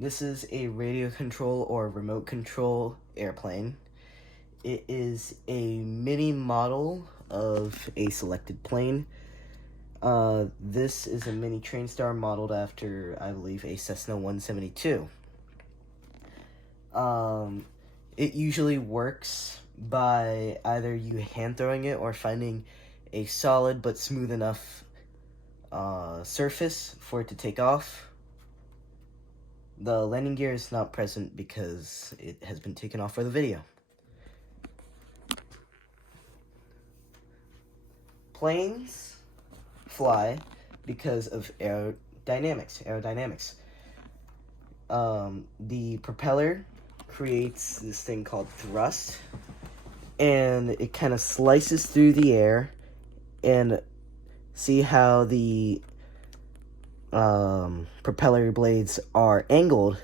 This is a radio control or remote control airplane. It is a mini model of a selected plane. This is a mini train star modeled after, I believe, a Cessna 172. It usually works by either you hand throwing it or finding a solid but smooth enough surface for it to take off. The landing gear is not present because it has been taken off for the video. Planes fly because of aerodynamics. The propeller creates this thing called thrust, and it kind of slices through the air, and see how the propeller blades are angled.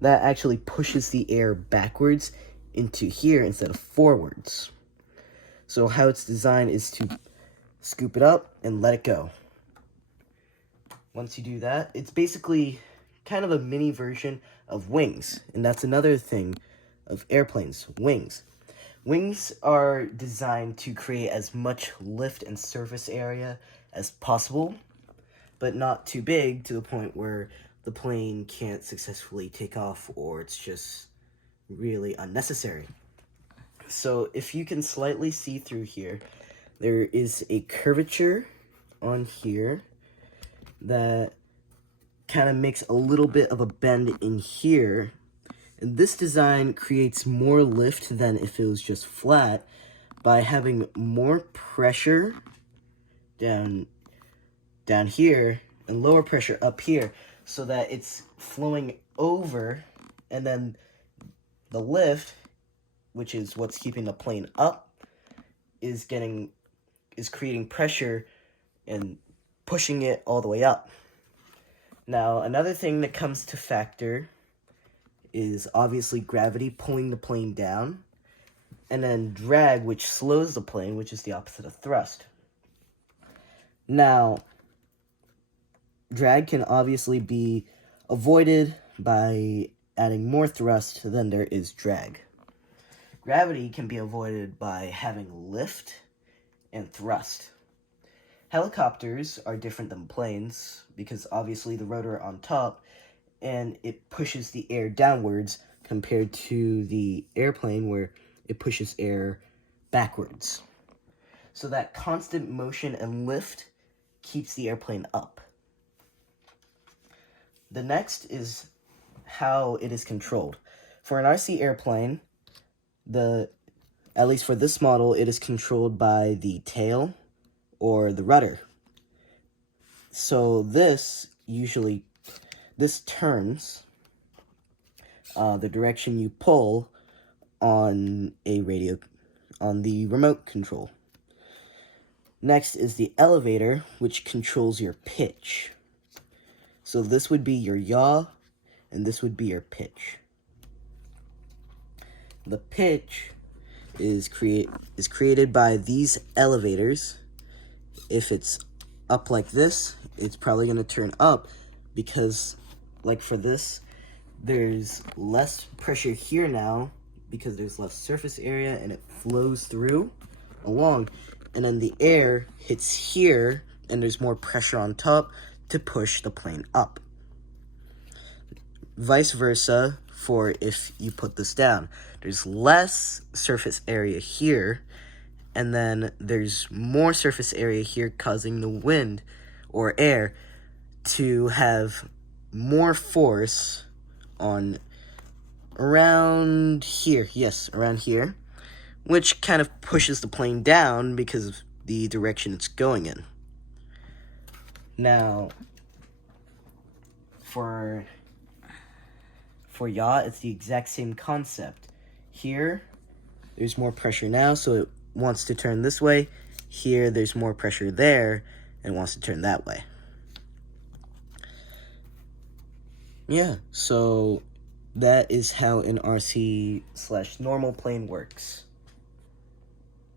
That actually pushes the air backwards into here instead of forwards. So how it's designed is to scoop it up and let it go. Once you do that, it's basically kind of a mini version of wings, and that's another thing of airplanes, wings. Wings are designed to create as much lift and surface area as possible, but not too big to the point where the plane can't successfully take off or it's just really unnecessary. So if you can slightly see through here, there is a curvature on here that kind of makes a little bit of a bend in here. And this design creates more lift than if it was just flat by having more pressure down here and lower pressure up here, so that it's flowing over, and then the lift, which is what's keeping the plane up, is creating pressure and pushing it all the way up. Now, another thing that comes to factor is obviously gravity pulling the plane down, and then drag, which slows the plane, which is the opposite of thrust. Now, drag can obviously be avoided by adding more thrust than there is drag. Gravity can be avoided by having lift and thrust. Helicopters are different than planes because obviously the rotor on top and it pushes the air downwards compared to the airplane where it pushes air backwards. So that constant motion and lift keeps the airplane up. The next is how it is controlled. For an RC airplane, at least for this model, it is controlled by the tail or the rudder. So this turns the direction you pull on the remote control. Next is the elevator, which controls your pitch. So this would be your yaw, and this would be your pitch. The pitch is created by these elevators. If it's up like this, it's probably going to turn up because, like for this, there's less pressure here now because there's less surface area and it flows through along. And then the air hits here and there's more pressure on top to push the plane up. Vice versa for if you put this down. There's less surface area here, and then there's more surface area here causing the wind or air to have more force on around here, which kind of pushes the plane down because of the direction it's going in. Now, for yaw, it's the exact same concept. Here, there's more pressure now, so it wants to turn this way. Here, there's more pressure there, and it wants to turn that way. Yeah, so that is how an RC/normal plane works.